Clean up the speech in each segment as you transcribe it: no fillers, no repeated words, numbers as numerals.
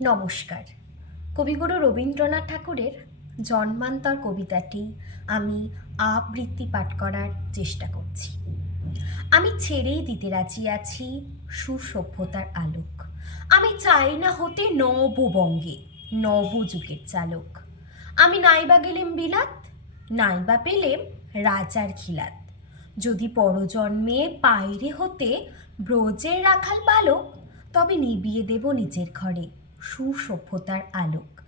নমস্কার। কবিগুরু রবীন্দ্রনাথ ঠাকুরের জন্মান্তর কবিতাটি আমি আবৃত্তি পাঠ করার চেষ্টা করছি। আমি ছেড়েই দিতে রাজি আছি সুসভ্যতার আলোক। আমি চাই না হতে নববঙ্গে নবযুগের চালক। আমি নাইবা গেলেম বিলাত, নাইবা পেলেম রাজার খিলাত। যদি পরজন্মে পায়রে হতে ব্রজের রাখাল বালক, তবে নিবিয়ে দেব নিজের ঘরে সুসভ্যতার আলোক।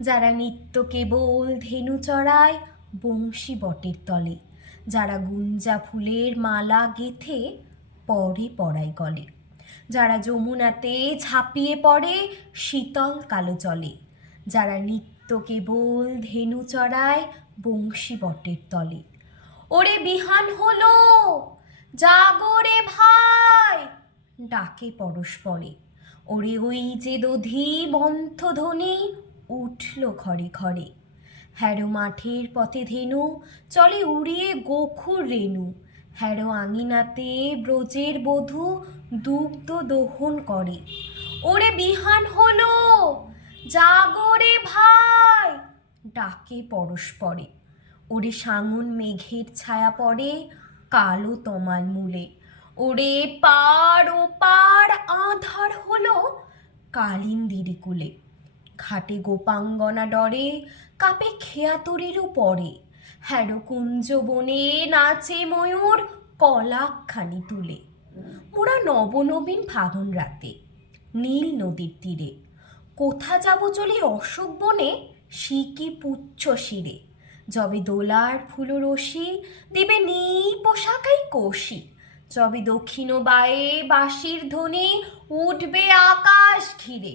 যারা নিত্য কেবল ধেনু চড়ায় বংশী বটের তলে, যারা গুঞ্জা ফুলের মালা গেথে পরে পড়ায় গলে, যারা যমুনাতে ঝাঁপিয়ে পড়ে শীতল কালো জলে, যারা নিত্য কেবল ধেনু চড়ায় বংশী বটের তলে। ওরে বিহান হলো, জাগরে ভাই, ডাকে পরস্পরে। ওরে ওই যে দধি মন্থধ্বনি উঠল ঘরে ঘরে। হ্যারো মাঠের পথে ধেনু চলে উড়িয়ে গোখুর রেণু। হ্যারো আঙিনাতে ব্রজের বধূ দুগ্ধ দোহন করে। ওরে বিহান হলো, জাগরে ভাই, ডাকে পরস্পরে। ওরে সাঙুন মেঘের ছায়া পড়ে কালো তমাল মূলে। ওরে পার ও পার আঁধার হলো কালিন্দির কুলে। ঘাটে গোপাঙ্গনা ডরে কাপে খেয়াতরেরও পরে। হ্যারো কুঞ্জ বনে নাচে ময়ূর কলাখানি তুলে। মোরা নবনবীন ফাগুন রাতে নীল নদীর তীরে, কোথা যাব চলে অশোক বনে শিকি পুচ্ছ শিরে। যবে দোলার ফুল রশি দিবে নী পোশাকাই কষি, যবে দক্ষিণ বায়ে বাঁশির ধ্বনি উঠবে আকাশ ঘিরে।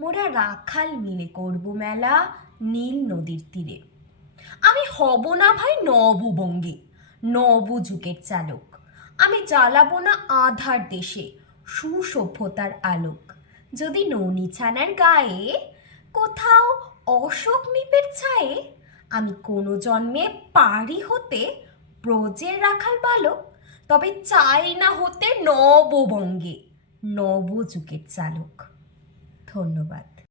মোরা রাখাল মিলে করব মেলা নীল নদীর তীরে। আমি হব না ভাই নববঙ্গে নবযুগের চালক। আমি জ্বালাবো না আধার দেশে সুসভ্যতার আলোক। যদি ননি ছানার গায়ে কোথাও অশোক নিপের ছায়ে, আমি কোনো জন্মে পারি হতে ব্রজের রাখাল বালক, তবে চাই না হতে নববঙ্গে নবযুগের চালক। ধন্যবাদ।